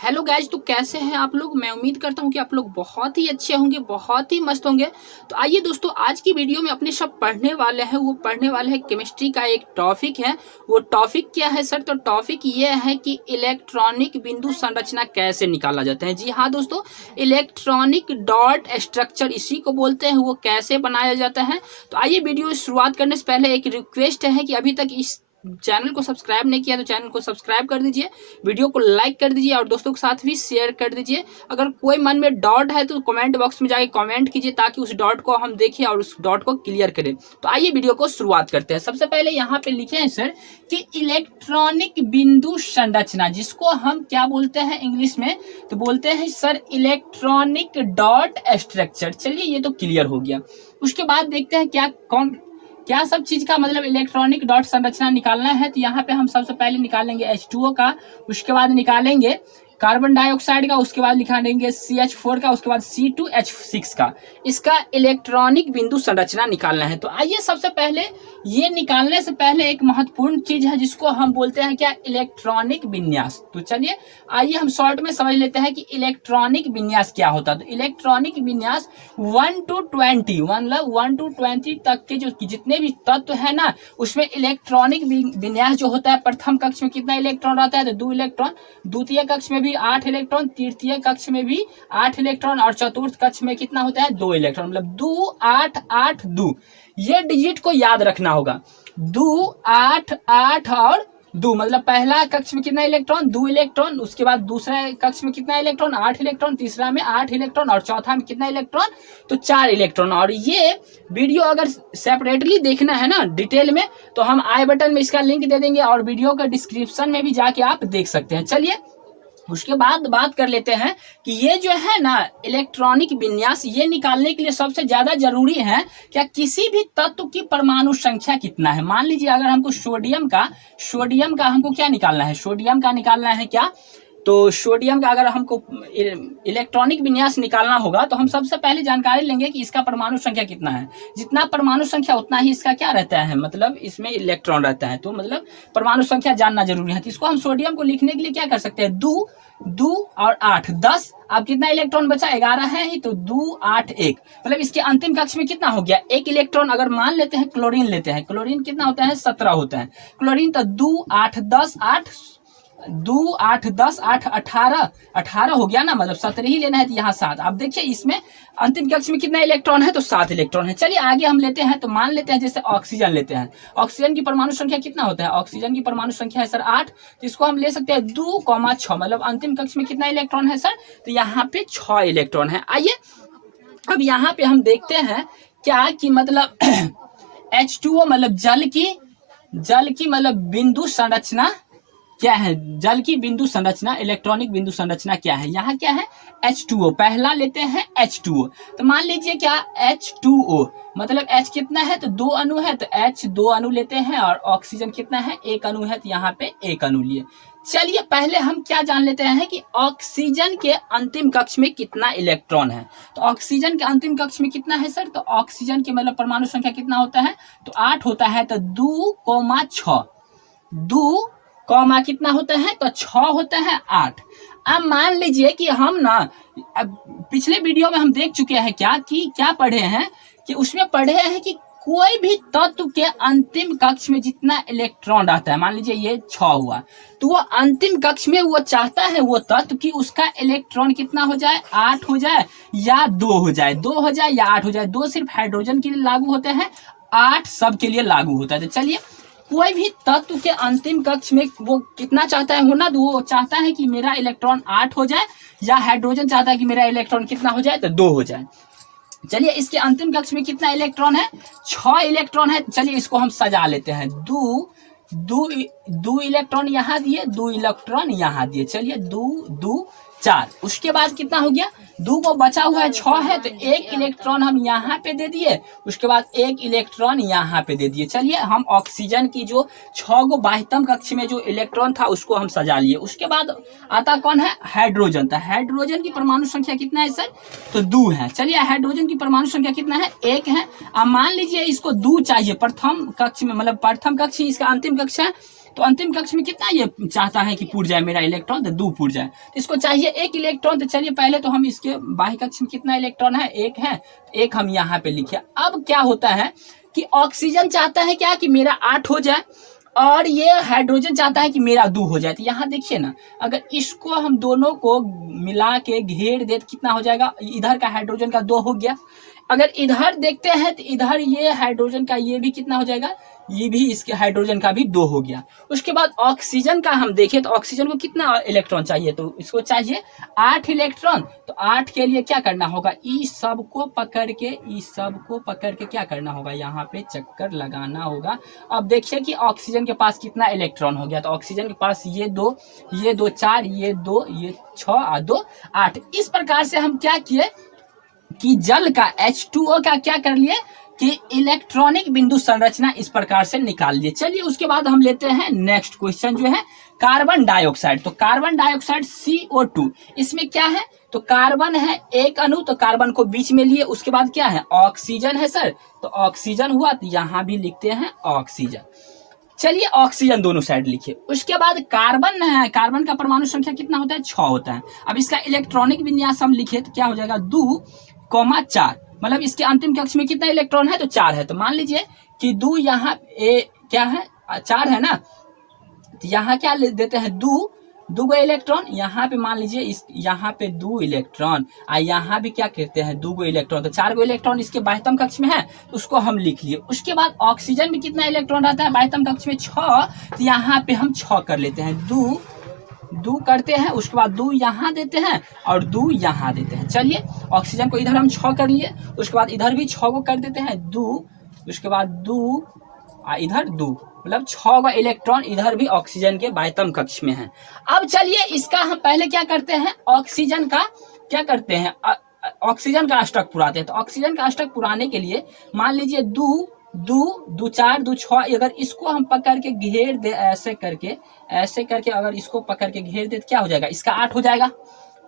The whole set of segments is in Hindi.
हेलो गाइज, तो कैसे हैं आप लोग। मैं उम्मीद करता हूं कि आप लोग बहुत ही अच्छे होंगे, बहुत ही मस्त होंगे। तो आइए दोस्तों, आज की वीडियो में अपने सब पढ़ने वाले हैं, वो पढ़ने वाले हैं केमिस्ट्री का एक टॉपिक है। वो टॉपिक क्या है सर? तो टॉपिक ये है कि इलेक्ट्रॉनिक बिंदु संरचना कैसे निकाला जाता है। जी हाँ दोस्तों, इलेक्ट्रॉनिक डॉट स्ट्रक्चर इसी को बोलते हैं, वो कैसे बनाया जाता है। तो आइए, वीडियो शुरुआत करने से पहले एक रिक्वेस्ट है कि अभी तक इस चैनल को सब्सक्राइब नहीं किया तो चैनल को सब्सक्राइब कर दीजिए, वीडियो को लाइक कर दीजिए और दोस्तों के साथ भी शेयर कर दीजिए। अगर कोई मन में डाउट है तो कमेंट बॉक्स में जाके कमेंट कीजिए, ताकि उस डाउट को हम देखें और उस डाउट को क्लियर करें। तो आइए वीडियो को शुरुआत करते हैं। सबसे पहले यहाँ पे लिखे हैं सर कि इलेक्ट्रॉनिक बिंदु संरचना, जिसको हम क्या बोलते हैं इंग्लिश में, तो बोलते हैं सर इलेक्ट्रॉनिक डॉट स्ट्रक्चर। चलिए, ये तो क्लियर हो गया। उसके बाद देखते हैं क्या सब चीज का मतलब इलेक्ट्रॉनिक डॉट संरचना निकालना है। तो यहाँ पे हम सबसे पहले निकालेंगे H2O का, उसके बाद निकालेंगे कार्बन डाइऑक्साइड का, उसके बाद निकालेंगे CH4 का, उसके बाद C2H6 का। इसका इलेक्ट्रॉनिक बिंदु संरचना निकालना है। तो आइए, सबसे पहले ये निकालने से पहले एक महत्वपूर्ण चीज है जिसको हम बोलते हैं क्या, इलेक्ट्रॉनिक विन्यास। तो चलिए आइए हम शॉर्ट में समझ लेते हैं कि इलेक्ट्रॉनिक विन्यास क्या होता है। तो इलेक्ट्रॉनिक विन्यास 1 to 20 मतलब 1 to 20 तक के जो जितने भी तत्व है ना, उसमें इलेक्ट्रॉनिक विन्यास जो होता है, प्रथम कक्ष में कितना इलेक्ट्रॉन रहता है, तो 2 इलेक्ट्रॉन, द्वितीय कक्ष में भी 8 इलेक्ट्रॉन, तृतीय कक्ष में भी 8 इलेक्ट्रॉन और चतुर्थ कक्ष में कितना होता है, 2 इलेक्ट्रॉन। मतलब 2 8 8 2, ये डिजिट को याद रखना होगा। 2 8 8 और 2, मतलब पहला कक्ष में कितना इलेक्ट्रॉन, 2 इलेक्ट्रॉन, उसके बाद दूसरा कक्ष में कितना इलेक्ट्रॉन, 8 इलेक्ट्रॉन, तीसरा में 8 इलेक्ट्रॉन और चौथा में कितना इलेक्ट्रॉन, तो 4 इलेक्ट्रॉन। और ये वीडियो अगर सेपरेटली देखना है ना डिटेल में, तो हम आई बटन में इसका लिंक दे देंगे और वीडियो का डिस्क्रिप्शन में भी जाके आप देख सकते हैं। चलिए, उसके बाद बात कर लेते हैं कि ये जो है ना इलेक्ट्रॉनिक विन्यास, ये निकालने के लिए सबसे ज्यादा जरूरी है क्या, किसी भी तत्व की परमाणु संख्या कितना है। मान लीजिए अगर हमको सोडियम का हमको क्या निकालना है, सोडियम का निकालना है क्या, तो सोडियम का अगर हमको इलेक्ट्रॉनिक विन्यास निकालना होगा तो हम सबसे पहले जानकारी लेंगे कि इसका परमाणु संख्या कितना है। जितना परमाणु संख्या उतना ही इसका क्या रहता है, मतलब इसमें इलेक्ट्रॉन रहता है। तो मतलब परमाणु संख्या जानना जरूरी है। तो इसको हम सोडियम को लिखने के लिए क्या कर सकते हैं, 2 और 8 10। अब कितना इलेक्ट्रॉन बचा, 11 है ही, तो 2 8 1, मतलब इसके अंतिम कक्ष में कितना हो गया, 1 इलेक्ट्रॉन। अगर मान लेते हैं क्लोरीन लेते हैं, क्लोरीन कितना होता है, 17 होता है क्लोरीन। तो 2 8 10 8, 2 8 10 8 18 हो गया ना, मतलब 17 ही लेना है। तो यहाँ 7। अब देखिए इसमें अंतिम कक्ष में कितना इलेक्ट्रॉन है, तो 7 इलेक्ट्रॉन है। चलिए आगे हम लेते हैं। तो मान लेते हैं जैसे ऑक्सीजन लेते हैं, ऑक्सीजन की परमाणु संख्या कितना होता है, ऑक्सीजन की परमाणु संख्या है सर 8। तो इसको हम ले सकते हैं 2,6, मतलब अंतिम कक्ष में कितना इलेक्ट्रॉन है सर, तो यहाँ पे 6 इलेक्ट्रॉन है। आइए अब यहाँ पे हम देखते हैं क्या कि मतलब H2O मतलब जल की मतलब बिंदु संरचना क्या है, जल की बिंदु संरचना, इलेक्ट्रॉनिक बिंदु संरचना क्या है। यहाँ क्या है, H2O, पहला लेते हैं H2O। तो मान लीजिए क्या, H2O मतलब H कितना है, तो 2 अणु है, तो H 2 अणु लेते हैं। और ऑक्सीजन कितना है, 1 अणु है, तो यहाँ पे 1 अणु लिए। चलिए पहले हम क्या जान लेते हैं कि ऑक्सीजन के अंतिम कक्ष में कितना इलेक्ट्रॉन है। तो ऑक्सीजन के अंतिम कक्ष में कितना है सर, तो ऑक्सीजन के मतलब परमाणु संख्या कितना होता है, तो 8 होता है। तो 2,6, 2 कॉमा कितना होता है, तो 6 होता है 8। अब मान लीजिए कि हम ना, अब पिछले वीडियो में हम देख चुके हैं क्या पढ़े हैं कि उसमें पढ़े हैं कि कोई भी तत्व के अंतिम कक्ष में जितना इलेक्ट्रॉन रहता है, मान लीजिए ये 6 हुआ, तो वो अंतिम कक्ष में वो चाहता है वो तत्व कि उसका इलेक्ट्रॉन कितना हो जाए, 8 हो जाए या 2 हो जाए, 2 हो जाए या 8 हो जाए। 2 सिर्फ हाइड्रोजन के लिए लागू होते हैं, 8 सब के लिए लागू होता है। तो चलिए, कोई भी तत्व के अंतिम कक्ष में वो कितना चाहता है होना, तो वो चाहता है कि मेरा इलेक्ट्रॉन 8 हो जाए, या हाइड्रोजन चाहता है कि मेरा इलेक्ट्रॉन कितना हो जाए, तो 2 हो जाए। चलिए इसके अंतिम कक्ष में कितना इलेक्ट्रॉन है, 6 इलेक्ट्रॉन है। चलिए इसको हम सजा लेते हैं, 2 इलेक्ट्रॉन यहाँ दिए, 2 इलेक्ट्रॉन यहाँ दिए। चलिए 2 2 4, उसके बाद कितना हो गया, 2 को बचा हुआ है 6 है, तो 1 इलेक्ट्रॉन हम यहाँ पे दे दिए, उसके बाद 1 इलेक्ट्रॉन यहाँ पे दे दिए। चलिए हम ऑक्सीजन की जो 6 गो बाह्यतम कक्ष में जो इलेक्ट्रॉन था उसको हम सजा लिए। उसके बाद आता कौन है, हाइड्रोजन। तो हाइड्रोजन की परमाणु संख्या कितना है सर, तो 2 है। चलिए हाइड्रोजन की परमाणु संख्या कितना है, 1 है। अब मान लीजिए इसको 2 चाहिए प्रथम कक्ष में, मतलब प्रथम कक्ष इसका अंतिम कक्ष है, तो अंतिम कक्ष में कितना ये चाहता है कि पुट जाए मेरा इलेक्ट्रॉन, तो 2 पुट जाए, तो इसको चाहिए 1 इलेक्ट्रॉन। तो चलिए पहले तो हम इसके बाह्य कक्ष में कितना इलेक्ट्रॉन है, 1 है, 1 हम यहाँ पे लिखे। अब क्या होता है कि ऑक्सीजन चाहता है क्या कि मेरा 8 हो जाए, और ये हाइड्रोजन चाहता है कि मेरा 2 हो जाए। तो यहाँ देखिए ना, अगर इसको हम दोनों को मिला के घेर दे तो कितना हो जाएगा, इधर का हाइड्रोजन का 2 हो गया। अगर इधर देखते हैं तो इधर ये हाइड्रोजन का ये भी कितना हो जाएगा, ये भी इसके हाइड्रोजन का भी 2 हो गया। उसके बाद ऑक्सीजन का हम देखें तो ऑक्सीजन को कितना इलेक्ट्रॉन चाहिए, तो इसको चाहिए 8 इलेक्ट्रॉन। तो 8 के लिए क्या करना होगा, इस सब को पकड़ के क्या करना होगा, यहाँ पे चक्कर लगाना होगा। अब देखिए कि ऑक्सीजन के पास कितना इलेक्ट्रॉन हो गया, तो ऑक्सीजन के पास ये 2 4, ये 2 ये 6 और 2 8। इस प्रकार से हम क्या किए कि जल का H2O का क्या कर लिए कि इलेक्ट्रॉनिक बिंदु संरचना इस प्रकार से निकाल लिए। चलिए उसके बाद हम लेते हैं नेक्स्ट क्वेश्चन जो है कार्बन डाइऑक्साइड। तो कार्बन डाइऑक्साइड CO2, इसमें क्या है, तो कार्बन है एक अणु, तो कार्बन को बीच में लिए, उसके बाद क्या है ऑक्सीजन है सर, तो ऑक्सीजन हुआ, तो यहां भी लिखते हैं ऑक्सीजन। चलिए ऑक्सीजन दोनों साइड लिखिए। उसके बाद कार्बन है, कार्बन का परमाणु संख्या कितना होता है, 6 होता है। अब इसका इलेक्ट्रॉनिक विन्यास हम लिखे तो क्या हो जाएगा 2,4, मतलब इसके अंतिम कक्ष में कितना इलेक्ट्रॉन है, तो 4 है। तो मान लीजिए कि 2 यहाँ क्या है 4 है ना, तो यहाँ क्या ले देते हैं 2 गो इलेक्ट्रॉन, यहाँ पे मान लीजिए इस यहाँ पे 2 इलेक्ट्रॉन, और यहाँ भी क्या कहते हैं 2 गो इलेक्ट्रॉन, तो 4 गो इलेक्ट्रॉन इसके बाह्यतम कक्ष में है, तो उसको हम लिख लिए। उसके बाद ऑक्सीजन में कितना इलेक्ट्रॉन रहता है बाह्यतम कक्ष में 6, तो यहाँ पे हम 6 कर लेते हैं, 2 करते हैं, उसके बाद 2 यहाँ देते हैं और 2 यहाँ देते हैं। चलिए ऑक्सीजन को इधर हम 6 कर लिए, उसके बाद इधर भी 6 को कर देते हैं 2, उसके बाद 2 इधर 2, मतलब 6 का इलेक्ट्रॉन इधर भी ऑक्सीजन के बाह्यतम कक्ष में है। अब चलिए इसका हम पहले क्या करते हैं, ऑक्सीजन का क्या करते हैं, ऑक्सीजन का अष्टक पुराते हैं। तो ऑक्सीजन का अष्टक पुराने के लिए मान लीजिए 2 4 2 6, अगर इसको हम पकड़ के घेर दे ऐसे करके अगर इसको पकड़ के घेर दे तो क्या हो जाएगा, इसका 8 हो जाएगा।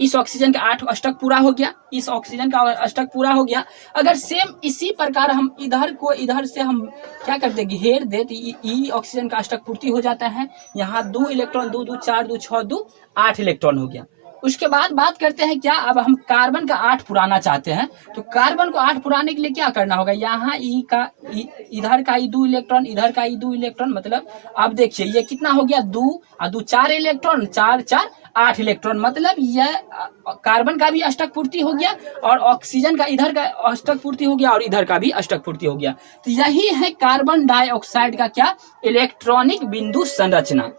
इस ऑक्सीजन का 8 अष्टक पूरा हो गया, इस ऑक्सीजन का अष्टक पूरा हो गया। अगर सेम इसी प्रकार हम इधर को इधर से हम क्या करते घेर दे तो ई ऑक्सीजन का अष्टक पूर्ति हो जाता है। यहाँ 2 इलेक्ट्रॉन 2 4 2 6 2 8 इलेक्ट्रॉन हो गया। उसके बाद बात करते हैं क्या, अब हम कार्बन का 8 पुराना चाहते हैं, तो कार्बन को 8 पुराने के लिए क्या करना होगा, यहाँ इधर का 2 इलेक्ट्रॉन, इधर का 2 इलेक्ट्रॉन, मतलब अब देखिए ये कितना हो गया 2 और 2 4 इलेक्ट्रॉन, 4 4 8 इलेक्ट्रॉन, मतलब यह कार्बन का भी अष्टक पूर्ति हो गया और ऑक्सीजन का इधर का अष्टक पूर्ति हो गया और इधर का भी अष्टक पूर्ति हो गया। तो यही है कार्बन डाइऑक्साइड का क्या इलेक्ट्रॉनिक बिंदु संरचना।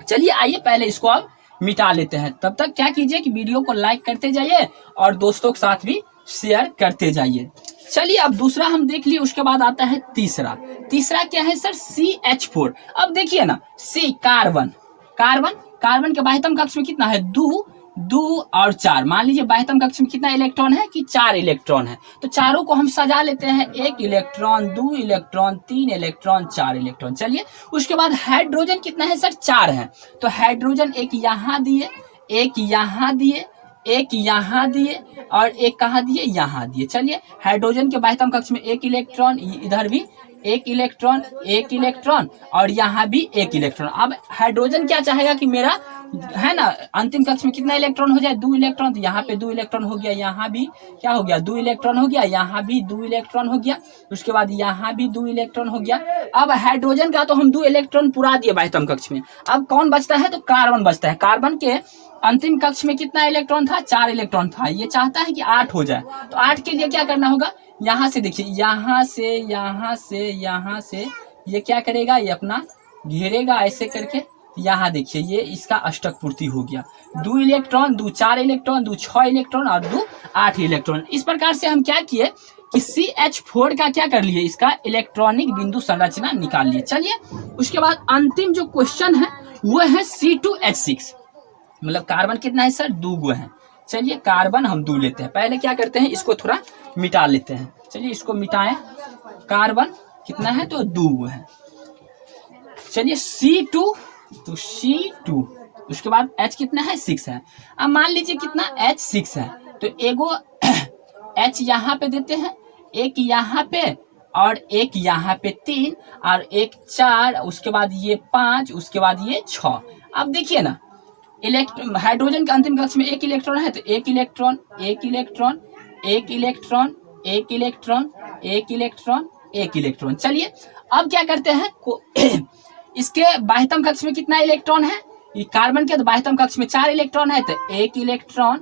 चलिए आइए पहले इसको अब मिटा लेते हैं। तब तक क्या कीजिए कि वीडियो को लाइक करते जाइए और दोस्तों के साथ भी शेयर करते जाइए। चलिए अब दूसरा हम देख लिए, उसके बाद आता है तीसरा क्या है सर, CH4। अब देखिए ना, C कार्बन के बाह्यतम कक्ष में कितना है 2 और 4, मान लीजिए बाह्यतम कक्ष में कितना इलेक्ट्रॉन है कि 4 इलेक्ट्रॉन है। तो चारों को हम सजा लेते हैं, 1 इलेक्ट्रॉन 2 इलेक्ट्रॉन 3 इलेक्ट्रॉन 4 इलेक्ट्रॉन। चलिए उसके बाद हाइड्रोजन कितना है सर, 4 है। तो हाइड्रोजन एक यहाँ दिए, एक यहाँ दिए, एक यहाँ दिए और एक कहाँ दिए, यहाँ दिए। चलिए हाइड्रोजन के बाह्यतम कक्ष में 1 इलेक्ट्रॉन, इधर भी 1 इलेक्ट्रॉन और यहाँ भी 1 इलेक्ट्रॉन। अब हाइड्रोजन क्या चाहेगा कि मेरा है ना अंतिम कक्ष में कितना इलेक्ट्रॉन हो जाए, 2 इलेक्ट्रॉन, तो यहाँ पे 2 इलेक्ट्रॉन हो गया, यहाँ भी क्या हो गया 2 इलेक्ट्रॉन हो गया, यहाँ भी 2 इलेक्ट्रॉन हो गया, उसके बाद यहाँ भी 2 इलेक्ट्रॉन हो गया। अब हाइड्रोजन का तो हम 2 इलेक्ट्रॉन पुरा दिए बाह्यतम कक्ष में। अब कौन बचता है, तो कार्बन बचता है। कार्बन के अंतिम कक्ष में कितना इलेक्ट्रॉन था, 4 इलेक्ट्रॉन था। ये चाहता है कि 8 हो जाए, तो 8 के लिए क्या करना होगा, यहाँ से देखिए, यहाँ से ये क्या करेगा, ये अपना घेरेगा ऐसे करके, यहाँ देखिए ये इसका अष्टक पूर्ति हो गया, 2 इलेक्ट्रॉन 2 4 इलेक्ट्रॉन 2 6 इलेक्ट्रॉन और 2 8 इलेक्ट्रॉन। इस प्रकार से हम क्या किए कि CH4 का क्या कर लिए, इसका इलेक्ट्रॉनिक बिंदु संरचना निकाल लिए। चलिए उसके बाद अंतिम जो क्वेश्चन है वो है C2H6, मतलब कार्बन कितना है सर, 2 गो है। चलिए कार्बन हम 2 लेते हैं, पहले क्या करते हैं इसको थोड़ा मिटा लेते हैं। चलिए इसको मिटाएं, कार्बन कितना है तो 2 गो है। चलिए C2, तो C2, उसके बाद H कितना है 6 है। अब मान लीजिए कितना H 6 है, तो एगो H यहाँ पे देते हैं, एक यहाँ पे और एक यहाँ पे 3 और एक 4, उसके बाद ये 5, उसके बाद ये 6। अब देखिए ना, हाइड्रोजन के अंतिम कक्ष में एक इलेक्ट्रॉन है, तो एक इलेक्ट्रॉन, एक इलेक्ट्रॉन, एक इलेक्ट्रॉन, एक इलेक्ट्रॉन, एक इलेक्ट्रॉन, एक इलेक्ट्रॉन। चलिए अब क्या करते हैं, इसके बाह्यतम कक्ष में कितना इलेक्ट्रॉन है, ये कार्बन के बाह्यतम कक्ष में 4 इलेक्ट्रॉन है, तो एक इलेक्ट्रॉन,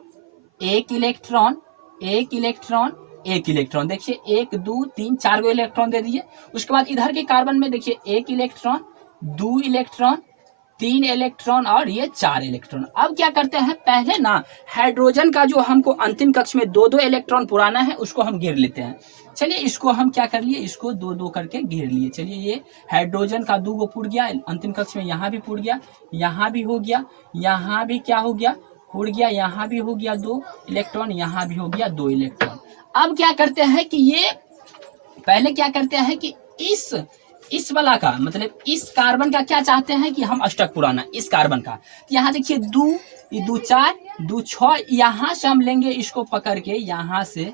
एक इलेक्ट्रॉन, एक इलेक्ट्रॉन, एक इलेक्ट्रॉन। देखिए 1 2 3 4 इलेक्ट्रॉन दे दिए। उसके बाद इधर के कार्बन में देखिए एक इलेक्ट्रॉन, 2 इलेक्ट्रॉन, 3 इलेक्ट्रॉन और ये 4 इलेक्ट्रॉन। अब क्या करते हैं, पहले ना हाइड्रोजन का जो हमको अंतिम कक्ष में 2 2 इलेक्ट्रॉन पुराना है उसको हम गिर लेते हैं। चलिए इसको हम क्या कर लिए, इसको 2 2 करके गिर लिए। चलिए ये हाइड्रोजन का 2 पुर गया अंतिम कक्ष में, यहाँ भी पुर गया, यहाँ भी हो गया, यहाँ भी क्या हो गया, पुर गया, यहाँ भी हो गया 2 इलेक्ट्रॉन, यहाँ भी हो गया 2 इलेक्ट्रॉन। अब क्या करते हैं कि ये पहले क्या करते हैं कि इस वाला का मतलब इस कार्बन का क्या चाहते हैं कि हम अष्टक पुराना इस कार्बन का। तो यहाँ देखिए 2 2 4 2 6, यहाँ से हम लेंगे इसको पकड़ के, यहाँ से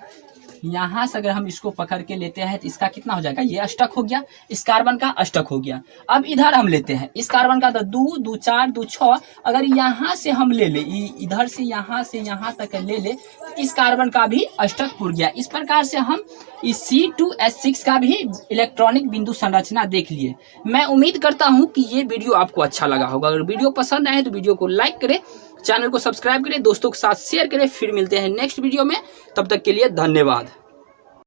अगर हम इसको पकड़ के लेते हैं तो इसका कितना हो जाएगा, ये अष्टक हो गया, इस कार्बन का अष्टक हो गया। अब इधर हम लेते हैं इस कार्बन का, तो 2 2 4 2 6, अगर यहाँ से हम ले ले, इधर से यहाँ तक ले ले, इस कार्बन का भी अष्टक पुर गया। इस प्रकार से हम इस C2H6 का भी इलेक्ट्रॉनिक बिंदु संरचना देख लिए। मैं उम्मीद करता हूँ कि ये वीडियो आपको अच्छा लगा होगा। अगर वीडियो पसंद आए तो वीडियो को लाइक करें, चैनल को सब्सक्राइब करें, दोस्तों के साथ शेयर करें। फिर मिलते हैं नेक्स्ट वीडियो में, तब तक के लिए धन्यवाद।